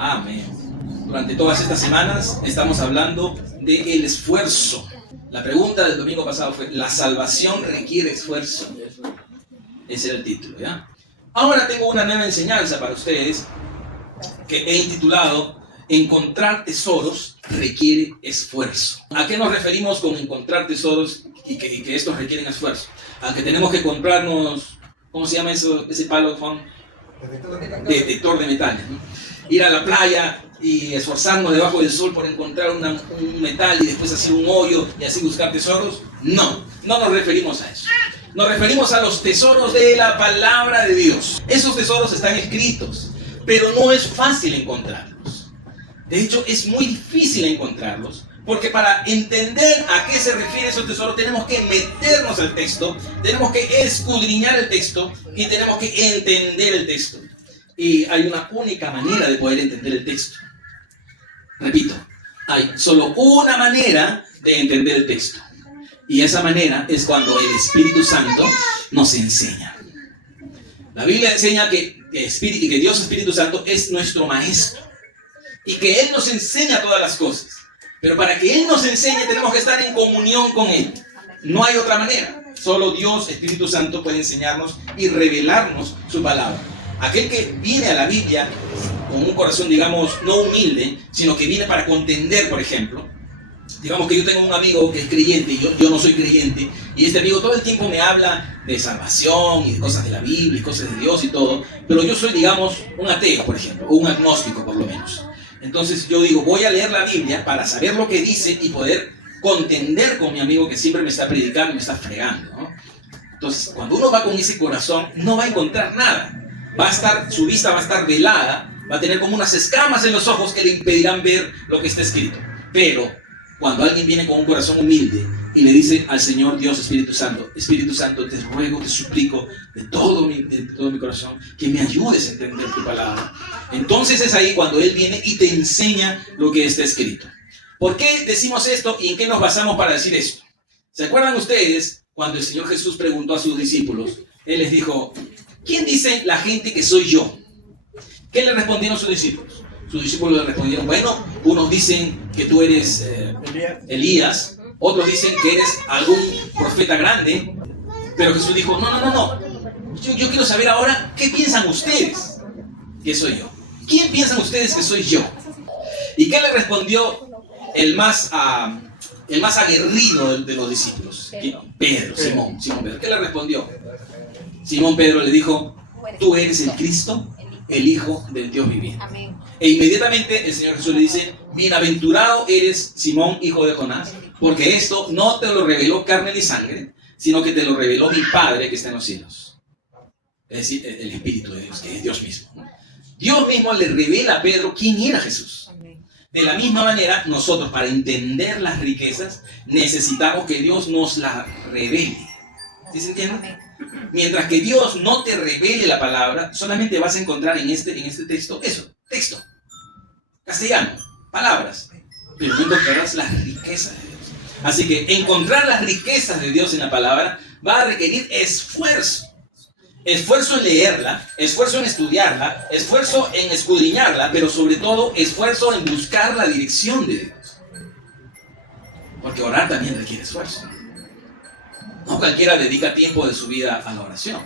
Amén. Durante todas estas semanas estamos hablando del esfuerzo. La pregunta del domingo pasado fue: ¿la salvación requiere esfuerzo? Ese era el título, ¿ya? Ahora tengo una nueva enseñanza para ustedes que he intitulado Encontrar tesoros requiere esfuerzo. ¿A qué nos referimos con encontrar tesoros y que estos requieren esfuerzo? A que tenemos que comprarnos, ¿cómo se llama eso, ese palo, Juan? Detector de metales, ¿no? Ir a la playa y esforzarnos debajo del sol por encontrar un metal y después hacer un hoyo y así buscar tesoros. No nos referimos a eso. Nos referimos a los tesoros de la palabra de Dios. Esos tesoros están escritos, pero no es fácil encontrarlos. De hecho, es muy difícil encontrarlos, porque para entender a qué se refiere esos tesoros tenemos que meternos al texto, tenemos que escudriñar el texto y tenemos que entender el texto. Y hay una única manera de poder entender el texto. Repito, hay solo una manera de entender el texto. Y esa manera es cuando el Espíritu Santo nos enseña. La Biblia enseña que Dios Espíritu Santo es nuestro maestro y que Él nos enseña todas las cosas. Pero para que Él nos enseñe tenemos que estar en comunión con Él. No hay otra manera. Solo Dios Espíritu Santo puede enseñarnos y revelarnos su palabra. Aquel que viene a la Biblia con un corazón, digamos, no humilde, sino que viene para contender, por ejemplo. Digamos que yo tengo un amigo que es creyente y yo no soy creyente, y este amigo todo el tiempo me habla de salvación y de cosas de la Biblia y cosas de Dios y todo, pero yo soy, digamos, un ateo, por ejemplo, o un agnóstico por lo menos. Entonces yo digo, voy a leer la Biblia para saber lo que dice y poder contender con mi amigo que siempre me está predicando y me está fregando, ¿no? Entonces, cuando uno va con ese corazón, no va a encontrar nada. Su vista va a estar velada, va a tener como unas escamas en los ojos que le impedirán ver lo que está escrito. Pero cuando alguien viene con un corazón humilde y le dice al Señor Dios Espíritu Santo, te ruego, te suplico de todo mi corazón que me ayudes a entender tu palabra. Entonces es ahí cuando Él viene y te enseña lo que está escrito. ¿Por qué decimos esto y en qué nos basamos para decir esto? ¿Se acuerdan ustedes cuando el Señor Jesús preguntó a sus discípulos? Él les dijo: ¿quién dice la gente que soy yo? ¿Qué le respondieron sus discípulos? Sus discípulos le respondieron: bueno, unos dicen que tú eres Elías, otros dicen que eres algún profeta grande. Pero Jesús dijo: no. Yo quiero saber ahora, ¿qué piensan ustedes que soy yo? ¿Quién piensan ustedes que soy yo? ¿Y qué le respondió el más aguerrido de los discípulos? Simón Pedro. ¿Qué le respondió? Simón Pedro le dijo: tú eres el Cristo, el Hijo del Dios viviente. Amén. E inmediatamente el Señor Jesús le dice: bienaventurado eres, Simón, hijo de Jonás, porque esto no te lo reveló carne ni sangre, sino que te lo reveló mi Padre que está en los cielos. Es decir, el Espíritu de Dios, que es Dios mismo. Dios mismo le revela a Pedro quién era Jesús. De la misma manera, nosotros, para entender las riquezas, necesitamos que Dios nos las revele. ¿Sí se entiende? Mientras que Dios no te revele la palabra, solamente vas a encontrar en este texto texto, castellano, palabras, pero no encontrarás las riquezas de Dios. Así que encontrar las riquezas de Dios en la palabra va a requerir esfuerzo. Esfuerzo en leerla, esfuerzo en estudiarla, esfuerzo en escudriñarla, pero sobre todo esfuerzo en buscar la dirección de Dios. Porque orar también requiere esfuerzo. No cualquiera dedica tiempo de su vida a la oración.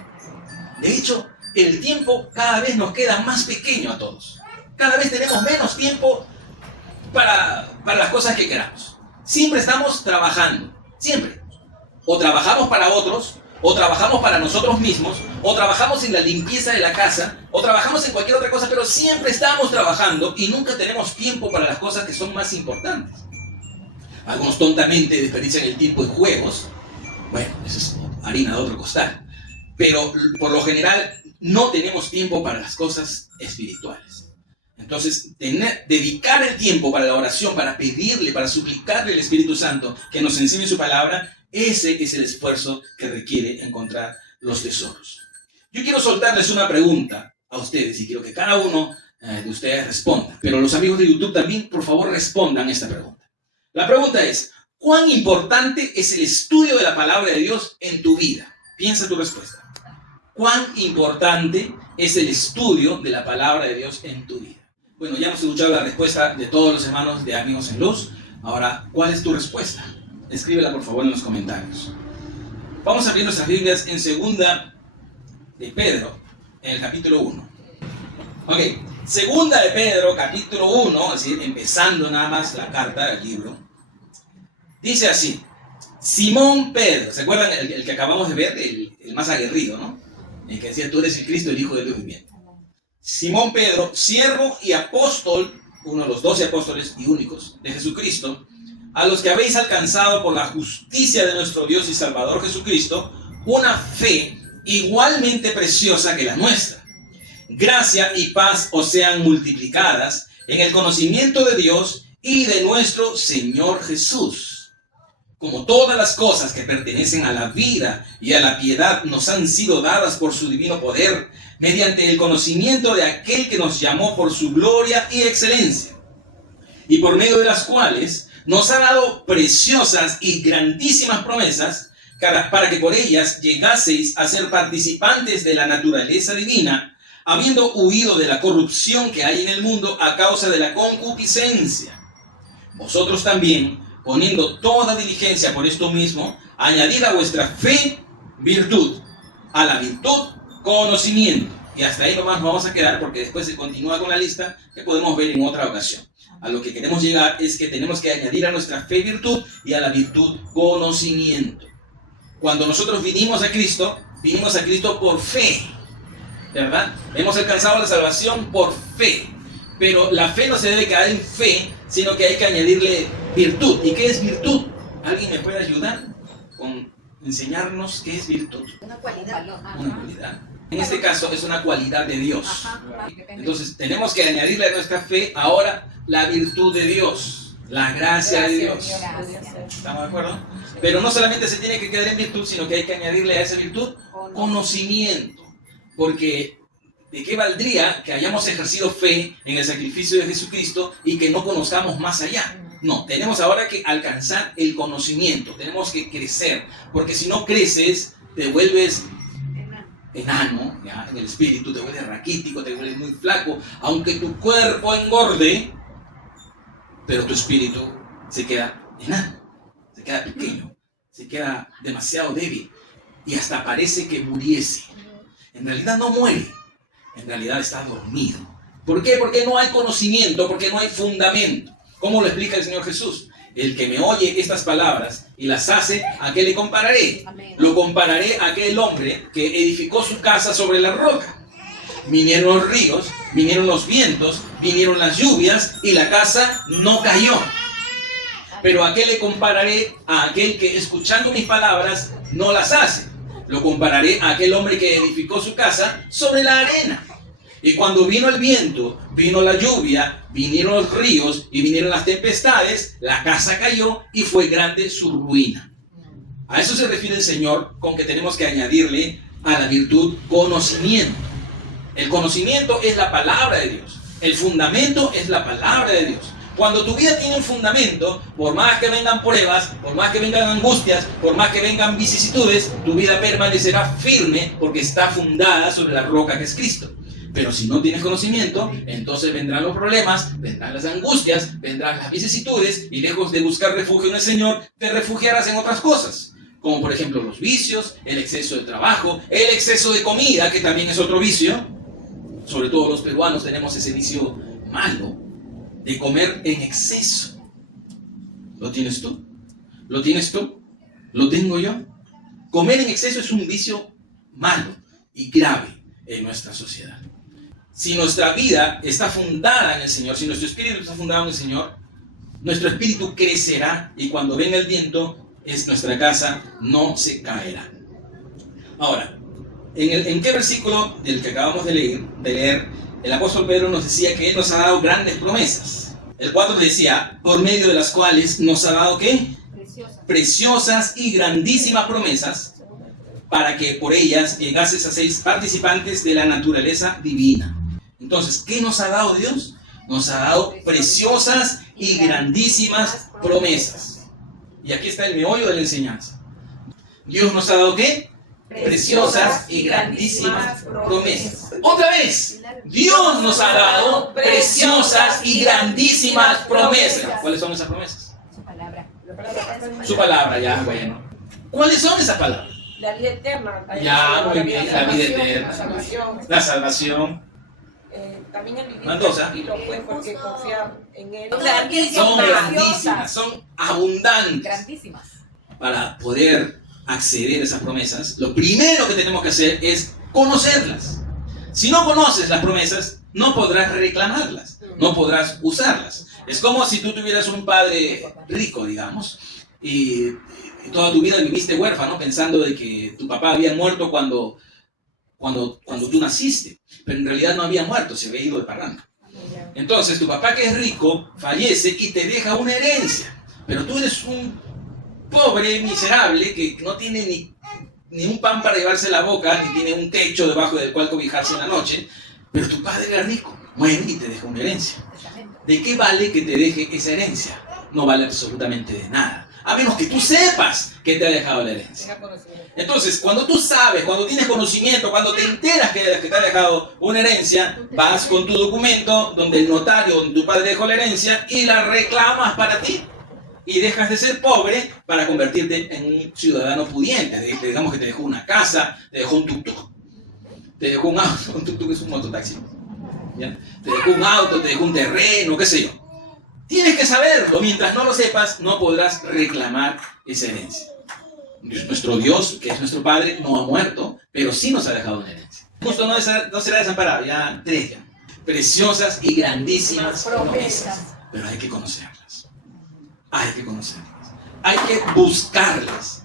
De hecho, el tiempo cada vez nos queda más pequeño a todos. Cada vez tenemos menos tiempo para las cosas que queramos. Siempre estamos trabajando. Siempre. O trabajamos para otros, o trabajamos para nosotros mismos, o trabajamos en la limpieza de la casa, o trabajamos en cualquier otra cosa, pero siempre estamos trabajando y nunca tenemos tiempo para las cosas que son más importantes. Algunos tontamente desperdician el tiempo en juegos. Bueno, eso es harina de otro costal. Pero por lo general no tenemos tiempo para las cosas espirituales. Entonces, dedicar el tiempo para la oración, para pedirle, para suplicarle al Espíritu Santo que nos enseñe su palabra, ese es el esfuerzo que requiere encontrar los tesoros. Yo quiero soltarles una pregunta a ustedes y quiero que cada uno de ustedes responda. Pero los amigos de YouTube también, por favor, respondan esta pregunta. La pregunta es: ¿cuán importante es el estudio de la palabra de Dios en tu vida? Piensa tu respuesta. ¿Cuán importante es el estudio de la palabra de Dios en tu vida? Bueno, ya hemos escuchado la respuesta de todos los hermanos de Amigos en Luz. Ahora, ¿cuál es tu respuesta? Escríbela por favor en los comentarios. Vamos a abrir nuestras Biblias en segunda de Pedro, en el capítulo 1. Ok, segunda de Pedro, capítulo 1, es decir, empezando nada más la carta del libro. Dice así: Simón Pedro, ¿se acuerdan el que acabamos de ver? El más aguerrido, ¿no? El que decía, tú eres el Cristo, el Hijo del Dios viviente. Simón Pedro, siervo y apóstol, uno de los 12 apóstoles y únicos de Jesucristo, a los que habéis alcanzado por la justicia de nuestro Dios y Salvador Jesucristo, una fe igualmente preciosa que la nuestra. Gracia y paz os sean multiplicadas en el conocimiento de Dios y de nuestro Señor Jesús. Como todas las cosas que pertenecen a la vida y a la piedad nos han sido dadas por su divino poder, mediante el conocimiento de aquel que nos llamó por su gloria y excelencia, y por medio de las cuales nos ha dado preciosas y grandísimas promesas, para que por ellas llegaseis a ser participantes de la naturaleza divina, habiendo huido de la corrupción que hay en el mundo a causa de la concupiscencia. Vosotros también, poniendo toda diligencia por esto mismo, añadid a vuestra fe virtud, a la virtud conocimiento. Y hasta ahí nomás vamos a quedar, porque después se continúa con la lista que podemos ver en otra ocasión. A lo que queremos llegar es que tenemos que añadir a nuestra fe virtud y a la virtud conocimiento. Cuando nosotros vinimos a Cristo por fe, ¿verdad? Hemos alcanzado la salvación por fe. Pero la fe no se debe quedar en fe, sino que hay que añadirle virtud. ¿Y qué es virtud? ¿Alguien me puede ayudar con enseñarnos qué es virtud? Una cualidad. Una cualidad. En este caso es una cualidad de Dios. Entonces tenemos que añadirle a nuestra fe ahora la virtud de Dios, la gracia de Dios. ¿Estamos de acuerdo? Pero no solamente se tiene que quedar en virtud, sino que hay que añadirle a esa virtud conocimiento. Porque ¿de qué valdría que hayamos ejercido fe en el sacrificio de Jesucristo y que no conozcamos más allá? No, tenemos ahora que alcanzar el conocimiento, tenemos que crecer, porque si no creces, te vuelves enano, ¿ya? En el espíritu, te vuelves raquítico, te vuelves muy flaco, aunque tu cuerpo engorde, pero tu espíritu se queda enano, se queda pequeño, se queda demasiado débil y hasta parece que muriese. En realidad no muere. En realidad está dormido. ¿Por qué? Porque no hay conocimiento, porque no hay fundamento. ¿Cómo lo explica el Señor Jesús? El que me oye estas palabras y las hace, ¿a qué le compararé? Amén. Lo compararé a aquel hombre que edificó su casa sobre la roca. Vinieron los ríos, vinieron los vientos, vinieron las lluvias y la casa no cayó. Pero ¿a qué le compararé? A aquel que escuchando mis palabras no las hace. Lo compararé a aquel hombre que edificó su casa sobre la arena. Y cuando vino el viento, vino la lluvia, vinieron los ríos y vinieron las tempestades, la casa cayó y fue grande su ruina. A eso se refiere el Señor con que tenemos que añadirle a la virtud conocimiento. El conocimiento es la palabra de Dios. El fundamento es la palabra de Dios. Cuando tu vida tiene un fundamento, por más que vengan pruebas, por más que vengan angustias, por más que vengan vicisitudes, tu vida permanecerá firme porque está fundada sobre la roca que es Cristo. Pero si no tienes conocimiento, entonces vendrán los problemas, vendrán las angustias, vendrán las vicisitudes y lejos de buscar refugio en el Señor, te refugiarás en otras cosas. Como por ejemplo los vicios, el exceso de trabajo, el exceso de comida, que también es otro vicio. Sobre todo los peruanos tenemos ese vicio malo de comer en exceso. ¿Lo tienes tú? ¿Lo tienes tú? ¿Lo tengo yo? Comer en exceso es un vicio malo y grave en nuestra sociedad. Si nuestra vida está fundada en el Señor, si nuestro espíritu está fundado en el Señor, nuestro espíritu crecerá y cuando venga el viento, nuestra casa no se caerá. Ahora, ¿en qué versículo del que acabamos de leer, el apóstol Pedro nos decía que Él nos ha dado grandes promesas? El 4 decía, por medio de las cuales nos ha dado ¿qué? Preciosas y grandísimas promesas, para que por ellas llegases a ser participantes de la naturaleza divina. Entonces, ¿qué nos ha dado Dios? Nos ha dado preciosas y grandísimas promesas. Y aquí está el meollo de la enseñanza. Dios nos ha dado ¿qué? preciosas y grandísimas promesas. Otra vez, Dios nos ha dado preciosas y grandísimas promesas. ¿Cuáles son esas promesas? Su palabra. Su palabra, ya, bueno. ¿Cuáles son esas palabras? La vida eterna. Ya, muy bien, la vida eterna. La salvación. La salvación. También el vivir Mendoza. tranquilo, pues, porque confiar en Él. Son grandísimas, son abundantes. Grandísimas. Para poder acceder a esas promesas, lo primero que tenemos que hacer es conocerlas. Si no conoces las promesas, no podrás reclamarlas, no podrás usarlas. Es como si tú tuvieras un padre rico, digamos, y toda tu vida viviste huérfano pensando de que tu papá había muerto cuando tú naciste, pero en realidad no había muerto, se había ido de parranda. Entonces tu papá, que es rico, fallece y te deja una herencia, pero tú eres un pobre miserable que no tiene ni un pan para llevarse a la boca, ni tiene un techo debajo del cual cobijarse en la noche, pero tu padre era rico, muere y te deja una herencia. ¿De qué vale que te deje esa herencia? No vale absolutamente de nada, a menos que tú sepas que te ha dejado la herencia. Entonces, cuando tú sabes, cuando tienes conocimiento, cuando te enteras que te ha dejado una herencia, vas con tu documento donde el notario, donde tu padre dejó la herencia, y la reclamas para ti. Y dejas de ser pobre para convertirte en un ciudadano pudiente. Digamos que te dejó una casa, te dejó un tuk-tuk, te dejó un auto, un tuk-tuk es un mototaxi, ¿ya? Te dejó un auto, te dejó un terreno, qué sé yo. Tienes que saberlo. Mientras no lo sepas, no podrás reclamar esa herencia. Nuestro Dios, que es nuestro Padre, no ha muerto, pero sí nos ha dejado una herencia. Justo no será desamparado, ya te dejan. Preciosas y grandísimas promesas. Pero hay que conocerlas. Hay que conocerlas. Hay que buscarlas.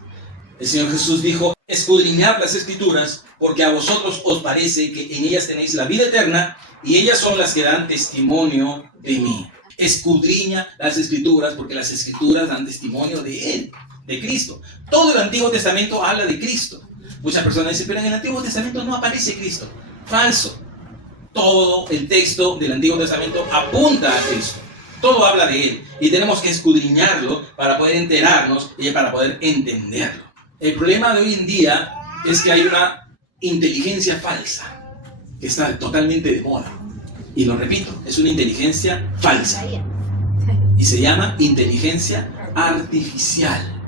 El Señor Jesús dijo: escudriñad las Escrituras, porque a vosotros os parece que en ellas tenéis la vida eterna, y ellas son las que dan testimonio de mí. Escudriña las Escrituras, porque las Escrituras dan testimonio de Él, de Cristo. Todo el Antiguo Testamento habla de Cristo. Muchas personas dicen: pero en el Antiguo Testamento no aparece Cristo. Falso. Todo el texto del Antiguo Testamento apunta a Cristo. Todo habla de Él. Y tenemos que escudriñarlo para poder enterarnos y para poder entenderlo. El problema de hoy en día es que hay una inteligencia falsa que está totalmente de moda. Y lo repito, es una inteligencia falsa. Y se llama inteligencia artificial.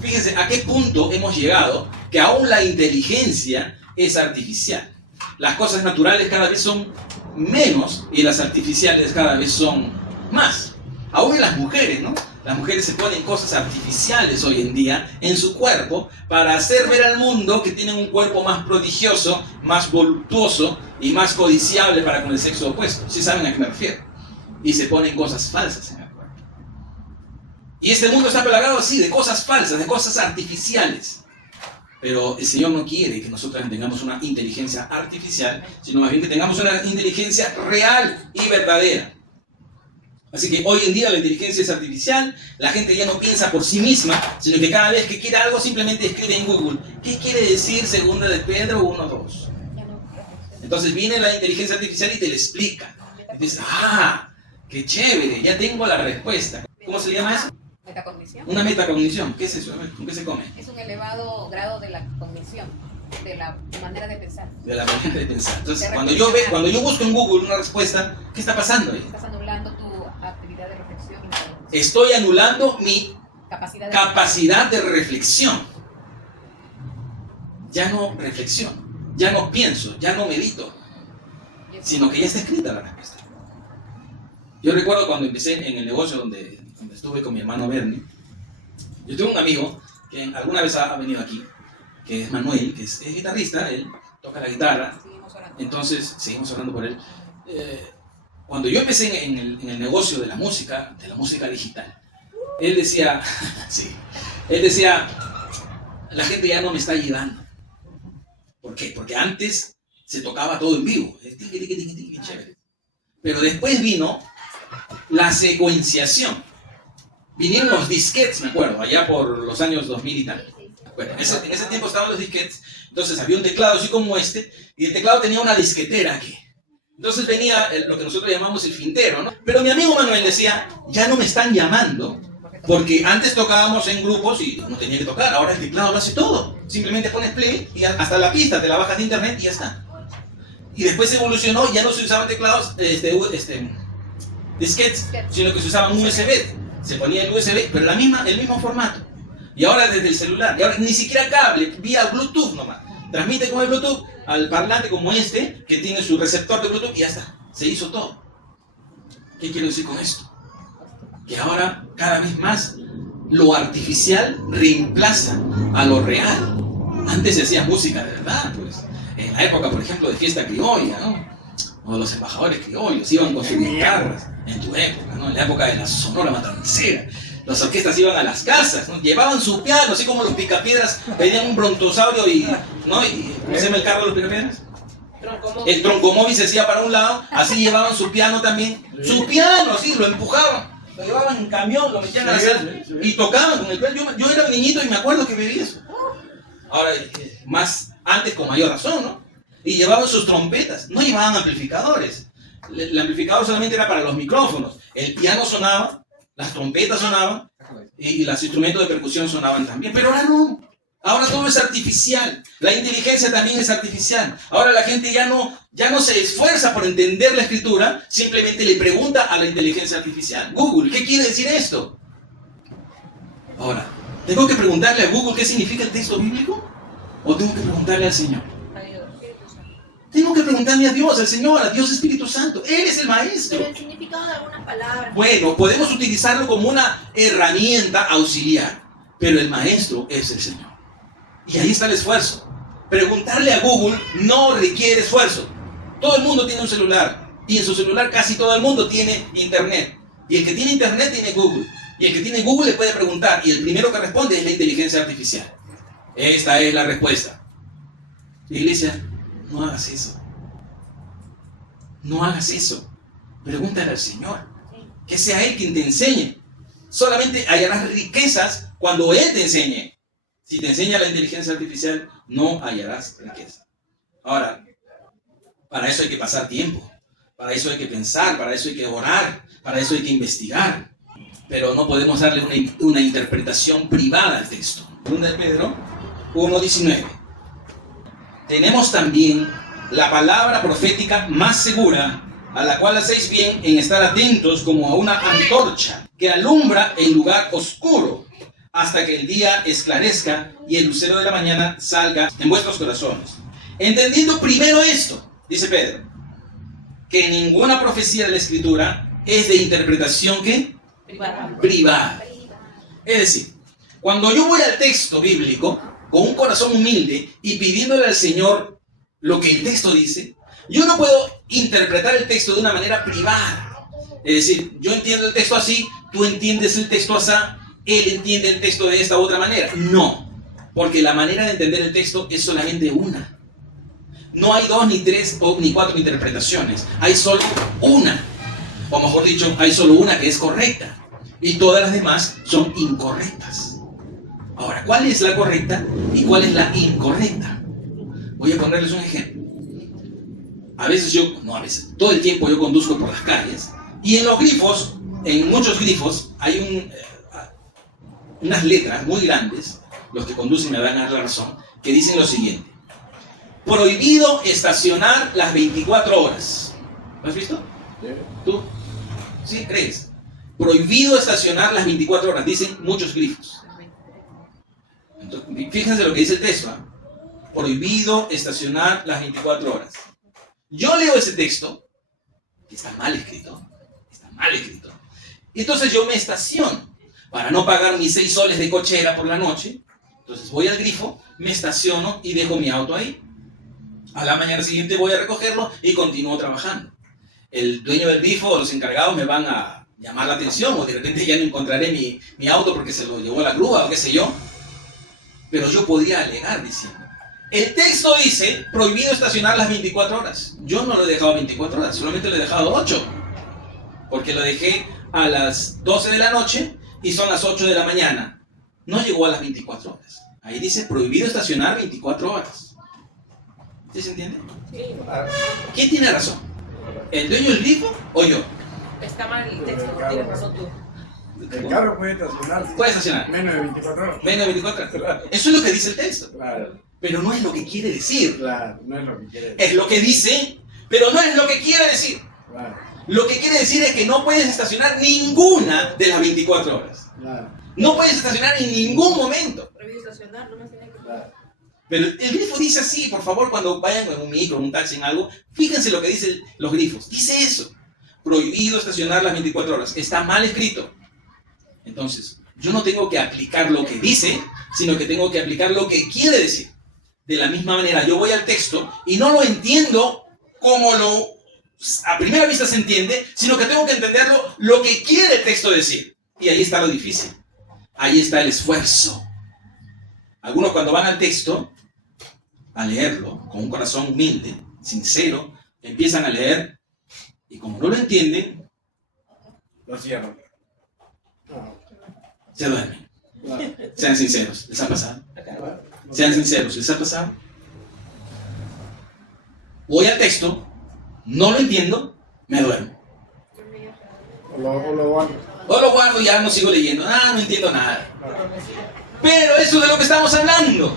Fíjense a qué punto hemos llegado, que aún la inteligencia es artificial. Las cosas naturales cada vez son menos y las artificiales cada vez son más. Aún en las mujeres, ¿no? Las mujeres se ponen cosas artificiales hoy en día en su cuerpo para hacer ver al mundo que tienen un cuerpo más prodigioso, más voluptuoso y más codiciable para con el sexo opuesto. ¿Sí saben a qué me refiero? Y se ponen cosas falsas en el cuerpo. Y este mundo está plagado así, de cosas falsas, de cosas artificiales. Pero el Señor no quiere que nosotros tengamos una inteligencia artificial, sino más bien que tengamos una inteligencia real y verdadera. Así que hoy en día la inteligencia es artificial, la gente ya no piensa por sí misma, sino que cada vez que quiere algo simplemente escribe en Google: ¿qué quiere decir segunda de Pedro 1:2? Entonces viene la inteligencia artificial y te lo explica. Y dices: ¡ah! ¡Qué chévere! Ya tengo la respuesta. ¿Cómo se llama eso? Metacognición. Una metacognición. ¿Qué es eso? A ver, ¿con qué se come? Es un elevado grado de la cognición, de la manera de pensar. De la manera de pensar. Entonces, cuando yo busco en Google una respuesta, ¿qué está pasando ahí? Estás anulando tu actividad de reflexión. Estoy anulando mi capacidad de reflexión. Ya no reflexiono, ya no pienso, ya no medito, sino que ya está escrita la respuesta. Yo recuerdo cuando empecé en el negocio donde estuve con mi hermano Bernie. Yo tengo un amigo que alguna vez ha venido aquí, que es Manuel, que es guitarrista, él toca la guitarra. Entonces, seguimos hablando por él. Cuando yo empecé en el negocio de la música digital, él decía, la gente ya no me está ayudando. ¿Por qué? Porque antes se tocaba todo en vivo, chévere. Pero después vino la secuenciación. Vinieron los disquetes, me acuerdo, allá por los años 2000 y tal. Bueno, en ese tiempo estaban los disquetes, entonces había un teclado así como este, y el teclado tenía una disquetera aquí. Entonces venía lo que nosotros llamamos el fintero, ¿no? Pero mi amigo Manuel decía: ya no me están llamando Porque antes tocábamos en grupos y no tenía que tocar, ahora el teclado lo hace todo. Simplemente pones play y hasta la pista te la bajas de internet y ya está. Y después evolucionó, ya no se usaban teclados disquetes, sino que se usaban USB. Se ponía el USB, pero el mismo formato. Y ahora desde el celular, y ahora ni siquiera cable, vía Bluetooth nomás. Transmite con el Bluetooth al parlante como este, que tiene su receptor de Bluetooth y ya está. Se hizo todo. ¿Qué quiero decir con esto? Que ahora cada vez más lo artificial reemplaza a lo real. Antes se hacía música de verdad, pues. En la época, por ejemplo, de fiesta criolla, ¿no? O los embajadores criollos iban con sus guitarras, en tu época, ¿no? En la época de la Sonora Matancera. Las orquestas iban a las casas, ¿no? Llevaban su piano, así como los picapiedras pedían un brontosaurio y, ¿no? ¿Cómo se llama el carro de los picapiedras? El troncomóvil se hacía para un lado, así llevaban su piano también. Su piano, así, lo empujaban. Lo llevaban en camión, lo metían a la sala y tocaban con el piano. Yo era un niñito y me acuerdo que viví eso. Ahora, más antes con mayor razón, ¿no? Y llevaban sus trompetas, no llevaban amplificadores. El amplificador solamente era para los micrófonos. El piano sonaba, las trompetas sonaban y los instrumentos de percusión sonaban también. Pero ahora no. Ahora todo es artificial. La inteligencia también es artificial. Ahora la gente ya no se esfuerza por entender la escritura, simplemente le pregunta a la inteligencia artificial. Google, ¿qué quiere decir esto? Ahora, ¿tengo que preguntarle a Google qué significa el texto bíblico? ¿O tengo que preguntarle al Señor? Tengo que preguntarle a Dios, al Señor, a Dios Espíritu Santo. Él es el maestro. Pero el significado de algunas palabras. Bueno, podemos utilizarlo como una herramienta auxiliar, pero el maestro es el Señor. Y ahí está el esfuerzo. Preguntarle a Google no requiere esfuerzo. Todo el mundo tiene un celular. Y en su celular casi todo el mundo tiene internet. Y el que tiene internet tiene Google. Y el que tiene Google le puede preguntar. Y el primero que responde es la inteligencia artificial. Esta es la respuesta. Iglesia, no hagas eso. No hagas eso. Pregúntale al Señor. Que sea Él quien te enseñe. Solamente hallarás riquezas cuando Él te enseñe. Si te enseña la inteligencia artificial, no hallarás riqueza. Ahora, para eso hay que pasar tiempo. Para eso hay que pensar, para eso hay que orar, para eso hay que investigar. Pero no podemos darle una interpretación privada al texto. 2 de Pedro 1:19. Tenemos también la palabra profética más segura, a la cual hacéis bien en estar atentos como a una antorcha que alumbra el lugar oscuro, hasta que el día esclarezca y el lucero de la mañana salga en vuestros corazones. Entendiendo primero esto, dice Pedro, que ninguna profecía de la Escritura es de interpretación ¿qué? Privada. Es decir, cuando yo voy al texto bíblico con un corazón humilde y pidiéndole al Señor lo que el texto dice, yo no puedo interpretar el texto de una manera privada. Es decir, yo entiendo el texto así, tú entiendes el texto así, él entiende el texto de esta u otra manera. No, porque la manera de entender el texto es solamente una. No hay 2, ni 3, ni 4 interpretaciones. Hay solo una. O mejor dicho, hay solo una que es correcta. Y todas las demás son incorrectas. Ahora, ¿cuál es la correcta y cuál es la incorrecta? Voy a ponerles un ejemplo. Todo el tiempo yo conduzco por las calles y en los grifos, en muchos grifos, hay unas letras muy grandes, los que conducen me van a dar la razón, que dicen lo siguiente: prohibido estacionar las 24 horas. ¿Lo has visto? ¿Tú? ¿Sí? ¿Crees? Prohibido estacionar las 24 horas, dicen muchos grifos. Entonces, fíjense lo que dice el texto, ¿eh? Prohibido estacionar las 24 horas. Yo leo ese texto, que está mal escrito, y entonces yo me estaciono. Para no pagar mis 6 soles de cochera por la noche, entonces voy al grifo, me estaciono y dejo mi auto ahí. A la mañana siguiente voy a recogerlo y continúo trabajando. El dueño del grifo o los encargados me van a llamar la atención, o de repente ya no encontraré mi auto porque se lo llevó la grúa o qué sé yo. Pero yo podría alegar diciendo, el texto dice prohibido estacionar las 24 horas. Yo no lo he dejado 24 horas, solamente lo he dejado 8. Porque lo dejé a las 12 de la noche y son las 8 de la mañana. No llegó a las 24 horas. Ahí dice prohibido estacionar 24 horas. ¿Sí se entiende? Sí. ¿Quién tiene razón? ¿El dueño del grifo o yo? Está mal el texto, tienes razón tú. El carro puede estacionarse. Puede estacionar. Menos de 24 horas. Menos de 24 horas. Eso es lo que dice el texto. Claro, Pero no es lo que quiere decir. claro, no es lo que quiere decir. Es lo que dice, pero no es lo que quiere decir. Claro, Lo que quiere decir es que no puedes estacionar ninguna de las 24 horas. claro, No puedes estacionar en ningún momento. Prohibido estacionar, no me tiene que... claro. Pero el grifo dice así, por favor, cuando vayan en un micro, en un taxi, en algo, fíjense lo que dicen los grifos. Dice eso. Prohibido estacionar las 24 horas. Está mal escrito. Entonces, yo no tengo que aplicar lo que dice, sino que tengo que aplicar lo que quiere decir. De la misma manera, yo voy al texto y no lo entiendo como a primera vista se entiende, sino que tengo que entenderlo lo que quiere el texto decir. Y ahí está lo difícil. Ahí está el esfuerzo. Algunos cuando van al texto, a leerlo, con un corazón humilde, sincero, empiezan a leer y como no lo entienden, Lo cierro. No, se duermen. claro, Sean sinceros, ¿les ha pasado? claro. Sean sinceros, ¿les ha pasado? Voy al texto, no lo entiendo, me duermo. O lo guardo. O lo guardo y ya no sigo leyendo. No entiendo nada. Pero eso de lo que estamos hablando,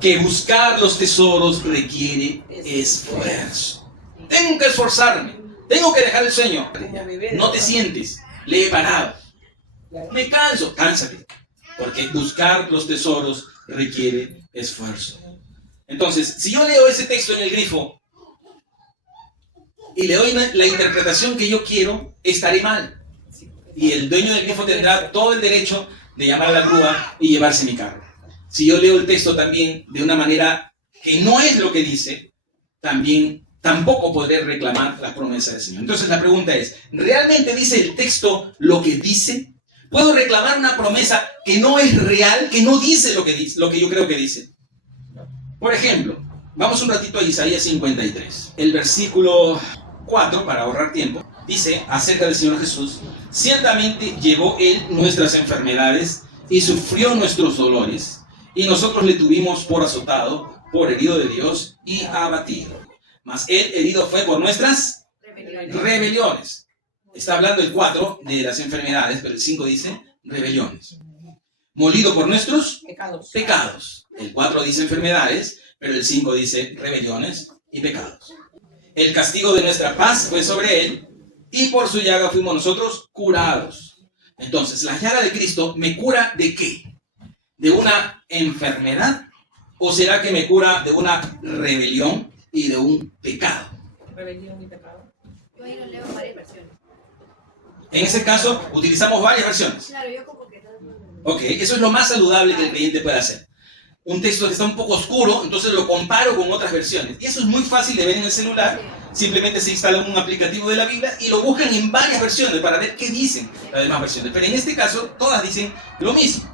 que buscar los tesoros requiere esfuerzo. Tengo que esforzarme, tengo que dejar el sueño. No te sientes, lee parado. Me canso, cánsate. Porque buscar los tesoros requiere esfuerzo. Entonces, si yo leo ese texto en el grifo y le doy la interpretación que yo quiero, estaré mal. Y el dueño del grifo tendrá todo el derecho de llamar a la grúa y llevarse mi carro. Si yo leo el texto también de una manera que no es lo que dice, tampoco podré reclamar la promesa del Señor. Entonces la pregunta es, ¿realmente dice el texto lo que dice? ¿Puedo reclamar una promesa que no es real, que no dice lo que yo creo que dice? Por ejemplo, vamos un ratito a Isaías 53. El versículo 4, para ahorrar tiempo, dice acerca del Señor Jesús: ciertamente llevó Él nuestras enfermedades y sufrió nuestros dolores, y nosotros le tuvimos por azotado, por herido de Dios y abatido. Mas Él herido fue por nuestras rebeliones. Está hablando el 4 de las enfermedades, pero el 5 dice rebeliones. Molido por nuestros pecados. El 4 dice enfermedades, pero el 5 dice rebeliones y pecados. El castigo de nuestra paz fue sobre Él, y por su llaga fuimos nosotros curados. Entonces, la llaga de Cristo me cura ¿de qué? ¿De una enfermedad? ¿O será que me cura de una rebelión y de un pecado? Rebelión y pecado. Yo ahí lo leo en varias versiones. En ese caso, utilizamos varias versiones. Claro, yo como que... Ok, eso es lo más saludable que el creyente puede hacer. Un texto que está un poco oscuro, entonces lo comparo con otras versiones. Y eso es muy fácil de ver en el celular. Simplemente se instala un aplicativo de la Biblia y lo buscan en varias versiones para ver qué dicen las demás versiones. Pero en este caso, todas dicen lo mismo.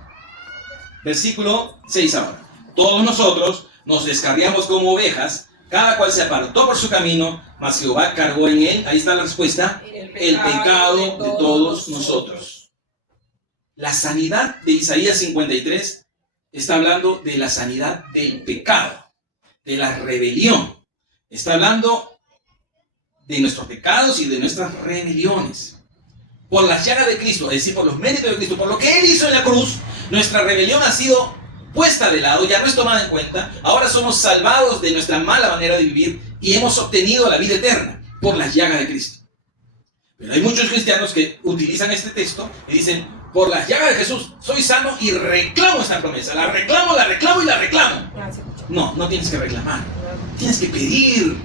Versículo 6 ahora. Todos nosotros nos descarriamos como ovejas, cada cual se apartó por su camino, mas Jehová cargó en él, ahí está la respuesta, el pecado de todos nosotros. La sanidad de Isaías 53 está hablando de la sanidad del pecado, de la rebelión. Está hablando de nuestros pecados y de nuestras rebeliones. Por las llagas de Cristo, es decir, por los méritos de Cristo, por lo que Él hizo en la cruz, nuestra rebelión ha sido puesta de lado, ya no es tomada en cuenta. Ahora somos salvados de nuestra mala manera de vivir y hemos obtenido la vida eterna por las llagas de Cristo. Pero hay muchos cristianos que utilizan este texto y dicen: por las llagas de Jesús soy sano y reclamo esta promesa. La reclamo y la reclamo. No tienes que reclamar. Tienes que pedir.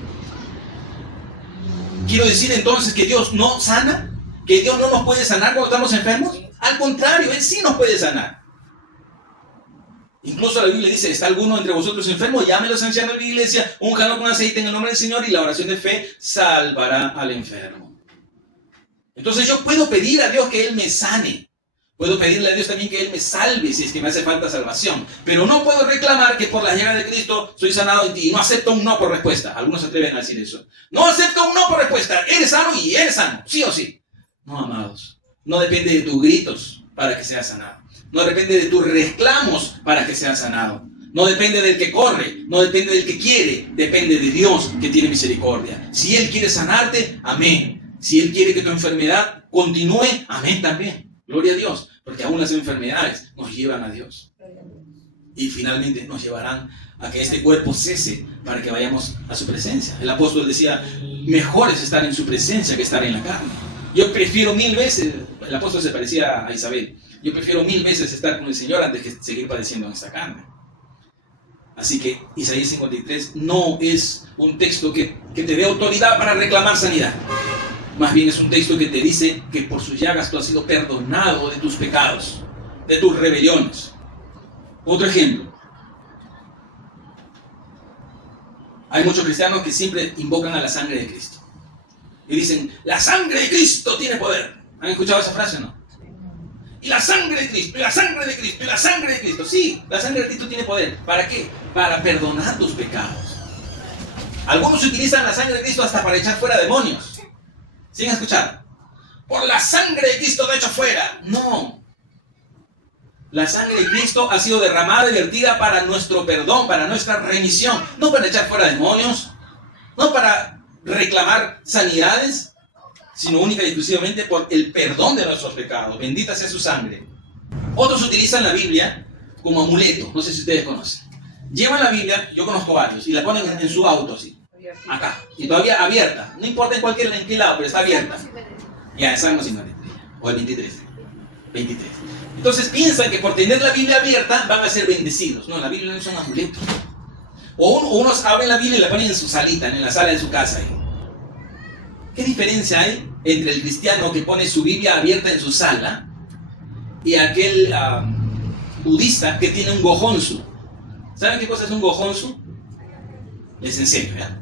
Quiero decir entonces que Dios no sana, que Dios no nos puede sanar cuando estamos enfermos. Al contrario, Él sí nos puede sanar. Incluso la Biblia dice: ¿está alguno entre vosotros enfermo? Llame a los ancianos de la iglesia, únjanlo con aceite en el nombre del Señor, y la oración de fe salvará al enfermo. Entonces yo puedo pedir a Dios que Él me sane. Puedo pedirle a Dios también que Él me salve si es que me hace falta salvación. Pero no puedo reclamar que por las llagas de Cristo soy sanado en ti. Y no acepto un no por respuesta. Algunos se atreven a decir eso. No acepto un no por respuesta. Eres sano y eres sano. Sí o sí. No, amados. No depende de tus gritos para que seas sanado. No depende de tus reclamos para que seas sanado. No depende del que corre. No depende del que quiere. Depende de Dios que tiene misericordia. Si Él quiere sanarte, amén. Si Él quiere que tu enfermedad continúe, amén también. Gloria a Dios, porque aún las enfermedades nos llevan a Dios. Y finalmente nos llevarán a que este cuerpo cese para que vayamos a su presencia. El apóstol decía, mejor es estar en su presencia que estar en la carne. Yo prefiero 1000 veces, el apóstol se parecía a Isabel, yo prefiero 1000 veces estar con el Señor antes que seguir padeciendo en esta carne. Así que Isaías 53 no es un texto que te dé autoridad para reclamar sanidad. Más bien es un texto que te dice que por sus llagas tú has sido perdonado de tus pecados, de tus rebeliones. Otro ejemplo. Hay muchos cristianos que siempre invocan a la sangre de Cristo. Y dicen, la sangre de Cristo tiene poder. ¿Han escuchado esa frase o no? Y la sangre de Cristo, y la sangre de Cristo, y la sangre de Cristo. Sí, la sangre de Cristo tiene poder. ¿Para qué? Para perdonar tus pecados. Algunos utilizan la sangre de Cristo hasta para echar fuera demonios. ¿Sí han escuchado? Por la sangre de Cristo te echo fuera. No. La sangre de Cristo ha sido derramada y vertida para nuestro perdón, para nuestra remisión. No para echar fuera demonios, no para reclamar sanidades, sino única y exclusivamente por el perdón de nuestros pecados. Bendita sea su sangre. Otros utilizan la Biblia como amuleto. No sé si ustedes conocen. Llevan la Biblia, yo conozco varios, y la ponen en su auto así, acá, y todavía abierta. No importa en qué lado, pero está abierta. Ya, es Salmo 53, o el 23. Entonces piensan que por tener la Biblia abierta van a ser bendecidos. No, la Biblia no es un amuleto. O unos abren la Biblia y la ponen en su salita, en la sala de su casa. ¿Qué diferencia hay entre el cristiano que pone su Biblia abierta en su sala y aquel budista que tiene un gohonsu? ¿Saben qué cosa es un gohonsu? Les enseño, ¿ya?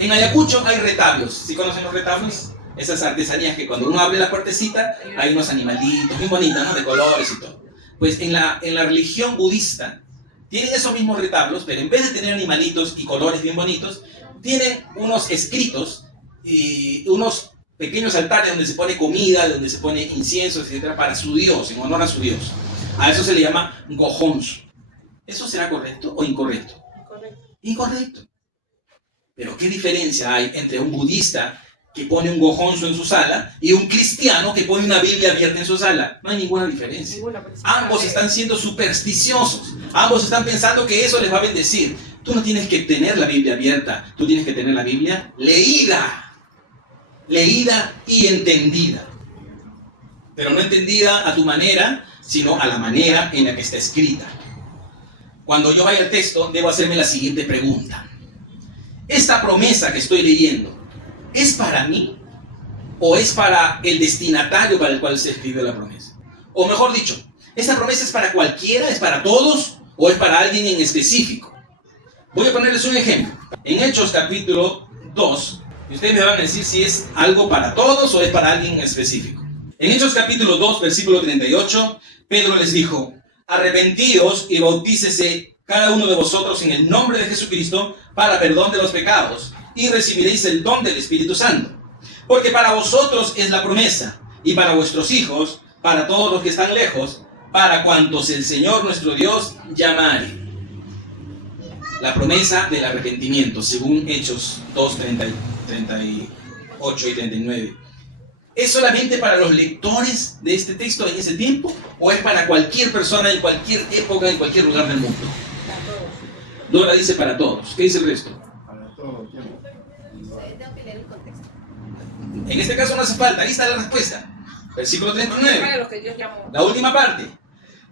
En Ayacucho hay retablos. ¿Sí conocen los retablos? Esas artesanías que cuando uno abre la puertecita hay unos animalitos bien bonitos, ¿no? De colores y todo. Pues en la religión budista tienen esos mismos retablos, pero en vez de tener animalitos y colores bien bonitos, tienen unos escritos y unos pequeños altares donde se pone comida, donde se pone incienso, etc., para su Dios, en honor a su Dios. A eso se le llama gohonsu. ¿Eso será correcto o incorrecto? Incorrecto. Pero ¿qué diferencia hay entre un budista que pone un gohonsu en su sala y un cristiano que pone una Biblia abierta en su sala? No hay ninguna diferencia. Ambos están siendo supersticiosos. Ambos están pensando que eso les va a bendecir. Tú no tienes que tener la Biblia abierta. Tú tienes que tener la Biblia leída. Leída y entendida. Pero no entendida a tu manera, sino a la manera en la que está escrita. Cuando yo vaya al texto, debo hacerme la siguiente pregunta. ¿Esta promesa que estoy leyendo es para mí o es para el destinatario para el cual se escribió la promesa? O mejor dicho, ¿esta promesa es para cualquiera, es para todos o es para alguien en específico? Voy a ponerles un ejemplo. En Hechos capítulo 2, y ustedes me van a decir si es algo para todos o es para alguien en específico. En Hechos capítulo 2, versículo 38, Pedro les dijo: arrepentíos y bautícese cada uno de vosotros en el nombre de Jesucristo para perdón de los pecados, y recibiréis el don del Espíritu Santo. Porque para vosotros es la promesa, y para vuestros hijos, para todos los que están lejos, para cuantos el Señor nuestro Dios llamare. La promesa del arrepentimiento, según Hechos 2, 38 y 39. ¿Es solamente para los lectores de este texto en ese tiempo? ¿O es para cualquier persona en cualquier época, en cualquier lugar del mundo? Dora dice para todos. ¿Qué dice el resto? Para todo el tiempo. Tengo que leer el contexto. En este caso no hace falta. Ahí está la respuesta. Versículo 39. Para los que Dios llamó. La última parte.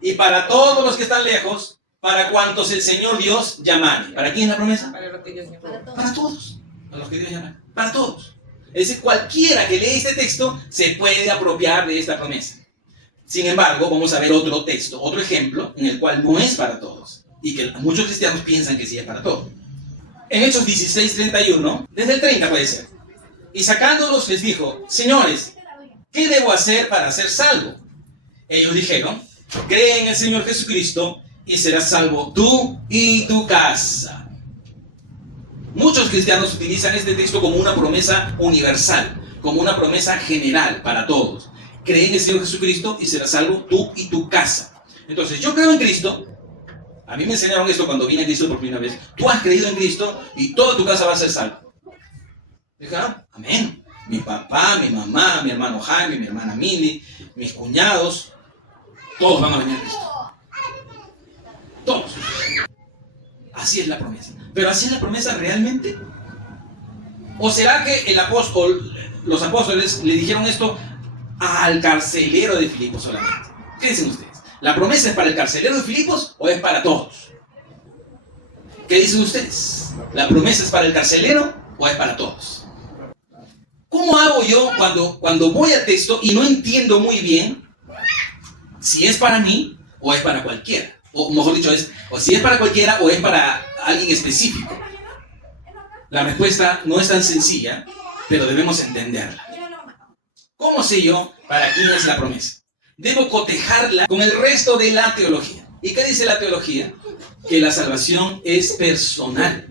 Y para todos los que están lejos, para cuantos el Señor Dios llamare. ¿Para quién es la promesa? Para los que Dios llamó. Para todos. A los que Dios llama. Para todos. Es decir, cualquiera que lee este texto se puede apropiar de esta promesa. Sin embargo, vamos a ver otro texto, otro ejemplo, en el cual no es para todos. Y que muchos cristianos piensan que sí es para todos. En Hechos 16:31, desde el 30 puede ser. Y sacándolos les dijo: señores, ¿qué debo hacer para ser salvo? Ellos dijeron: cree en el Señor Jesucristo y serás salvo tú y tu casa. Muchos cristianos utilizan este texto como una promesa universal, como una promesa general para todos. Cree en el Señor Jesucristo y serás salvo tú y tu casa. Entonces, yo creo en Cristo. A mí me enseñaron esto cuando vine a Cristo por primera vez. Tú has creído en Cristo y toda tu casa va a ser salva. Dije: amén. Mi papá, mi mamá, mi hermano Jaime, mi hermana Mili, mis cuñados, todos van a venir a Cristo. Todos. Así es la promesa. ¿Pero así es la promesa realmente? ¿O será que los apóstoles le dijeron esto al carcelero de Filipos solamente? ¿Qué dicen ustedes? ¿La promesa es para el carcelero de Filipos o es para todos? ¿Qué dicen ustedes? ¿La promesa es para el carcelero o es para todos? ¿Cómo hago yo cuando voy al texto y no entiendo muy bien si es para mí o es para cualquiera? O mejor dicho, o si es para cualquiera o es para alguien específico. La respuesta no es tan sencilla, pero debemos entenderla. ¿Cómo sé yo para quién es la promesa? Debo cotejarla con el resto de la teología. ¿Y qué dice la teología? Que la salvación es personal.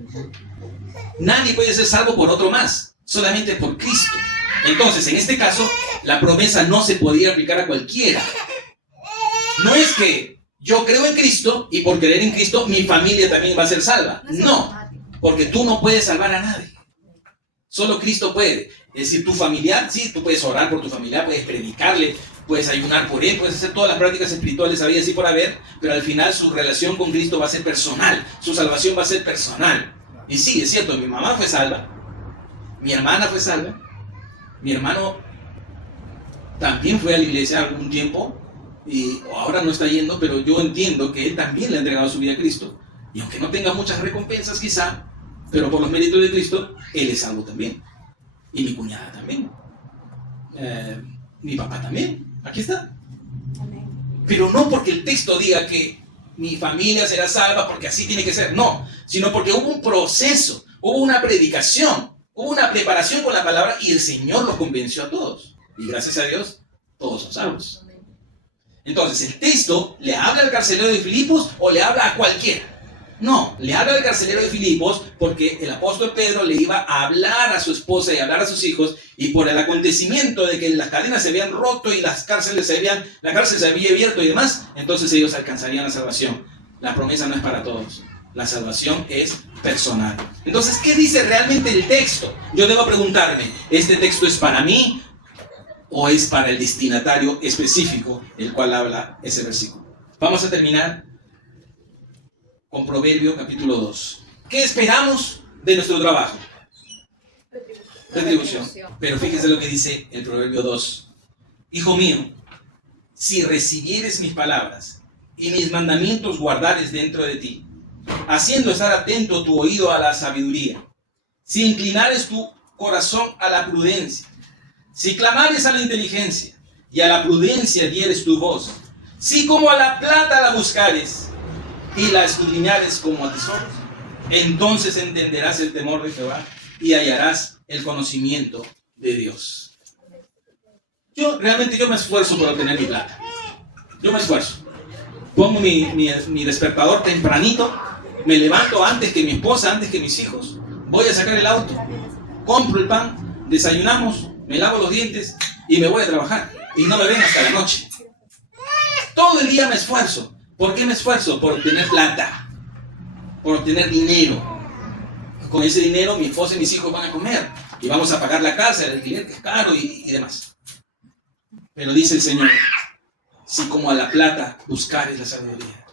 Nadie puede ser salvo por otro más, solamente por Cristo. Entonces, en este caso, la promesa no se podría aplicar a cualquiera. No es que yo creo en Cristo y por creer en Cristo mi familia también va a ser salva. No, porque tú no puedes salvar a nadie. Solo Cristo puede. Es decir, tu familiar, sí, tú puedes orar por tu familiar, puedes predicarle, puedes ayunar por él, puedes hacer todas las prácticas espirituales habidas y por haber, pero al final su relación con Cristo va a ser personal, su salvación va a ser personal. Y sí, es cierto, mi mamá fue salva, mi hermana fue salva, mi hermano también fue a la iglesia algún tiempo y ahora no está yendo, pero yo entiendo que él también le ha entregado su vida a Cristo. Y aunque no tenga muchas recompensas quizá, pero por los méritos de Cristo, él es salvo también. Y mi cuñada también. Mi papá también. Aquí está. Pero no porque el texto diga que mi familia será salva porque así tiene que ser. No, sino porque hubo un proceso, hubo una predicación, hubo una preparación con la palabra y el Señor los convenció a todos. Y gracias a Dios, todos son salvos. Entonces, ¿el texto le habla al carcelero de Filipos o le habla a cualquiera? No, le habla al carcelero de Filipos porque el apóstol Pedro le iba a hablar a su esposa y a hablar a sus hijos, y por el acontecimiento de que las cadenas se habían roto y la cárcel se había abierto y demás, entonces ellos alcanzarían la salvación. La promesa no es para todos, la salvación es personal. Entonces, ¿qué dice realmente el texto? Yo debo preguntarme, ¿este texto es para mí o es para el destinatario específico el cual habla ese versículo? Vamos a terminar con Proverbio capítulo 2. ¿Qué esperamos de nuestro trabajo? Retribución. Pero fíjense lo que dice el Proverbio 2. Hijo mío, si recibieres mis palabras y mis mandamientos guardares dentro de ti, haciendo estar atento tu oído a la sabiduría, si inclinares tu corazón a la prudencia, si clamares a la inteligencia y a la prudencia dieres tu voz, si como a la plata la buscares y la escudriñares como a tesoros, entonces entenderás el temor de Jehová y hallarás el conocimiento de Dios. Yo me esfuerzo por obtener mi plata. Yo me esfuerzo. Pongo mi despertador tempranito, me levanto antes que mi esposa, antes que mis hijos, voy a sacar el auto, compro el pan, desayunamos, me lavo los dientes y me voy a trabajar. Y no me ven hasta la noche. Todo el día me esfuerzo. ¿Por qué me esfuerzo? Por obtener plata, por obtener dinero. Con ese dinero mi esposa y mis hijos van a comer y vamos a pagar la casa, el alquiler que es caro y demás. Pero dice el Señor, si como a la plata buscares la sabiduría,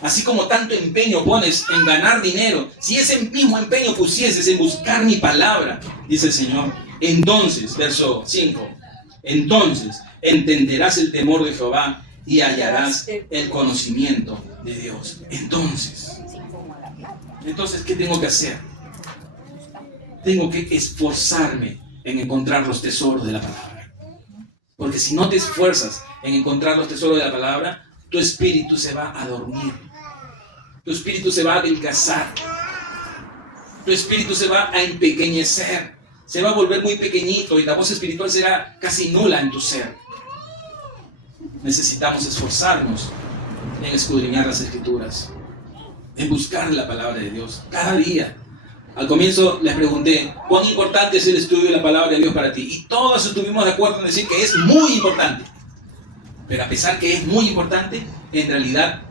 así como tanto empeño pones en ganar dinero, si ese mismo empeño pusieses en buscar mi palabra, dice el Señor, entonces, verso 5, entonces entenderás el temor de Jehová y hallarás el conocimiento de Dios. Entonces, ¿qué tengo que hacer? Tengo que esforzarme en encontrar los tesoros de la palabra. Porque si no te esfuerzas en encontrar los tesoros de la palabra, tu espíritu se va a dormir. Tu espíritu se va a adelgazar. Tu espíritu se va a empequeñecer. Se va a volver muy pequeñito y la voz espiritual será casi nula en tu ser. Necesitamos esforzarnos en escudriñar las Escrituras, en buscar la palabra de Dios cada día. Al comienzo les pregunté, ¿cuán importante es el estudio de la palabra de Dios para ti? Y todos estuvimos de acuerdo en decir que es muy importante. Pero a pesar que es muy importante, en realidad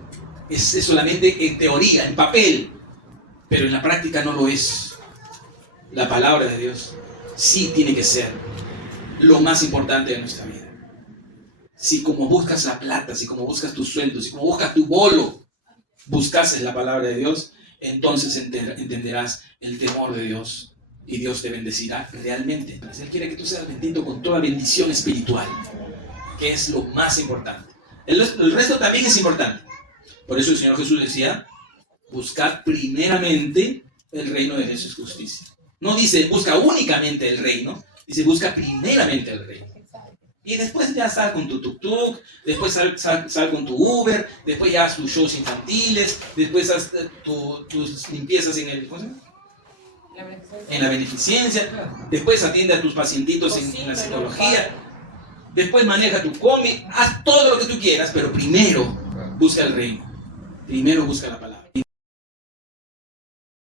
es solamente en teoría, en papel. Pero en la práctica no lo es. La palabra de Dios sí tiene que ser lo más importante de nuestra vida. Si como buscas la plata, si como buscas tu sueldo, si como buscas tu bolo, buscases la palabra de Dios, entonces entenderás el temor de Dios y Dios te bendecirá realmente. Entonces, Él quiere que tú seas bendito con toda bendición espiritual, que es lo más importante. El resto también es importante. Por eso el Señor Jesús decía, buscad primeramente el reino de Dios y su justicia. No dice busca únicamente el reino, dice busca primeramente el reino. Y después ya sal con tu tuk-tuk, después sal con tu Uber, después ya haz tus shows infantiles, después haz tus limpiezas en la beneficencia, después atiende a tus pacientitos en la psicología, después maneja tu cómic, haz todo lo que tú quieras, pero primero busca el reino, primero busca la palabra.